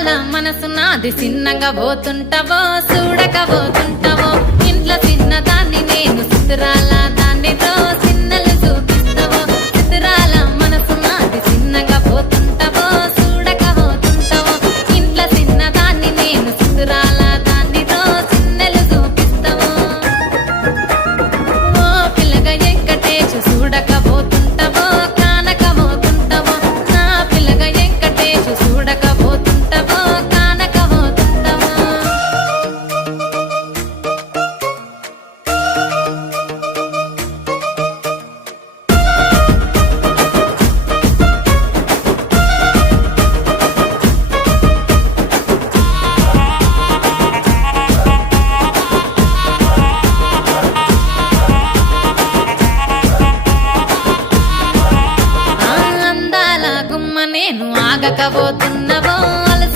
అందాల మనసు నాది చిన్నగా పోతుంటావో చూడక పోతుంటావో ఇంట్లో చిన్నదాన్ని నేను సుతురాల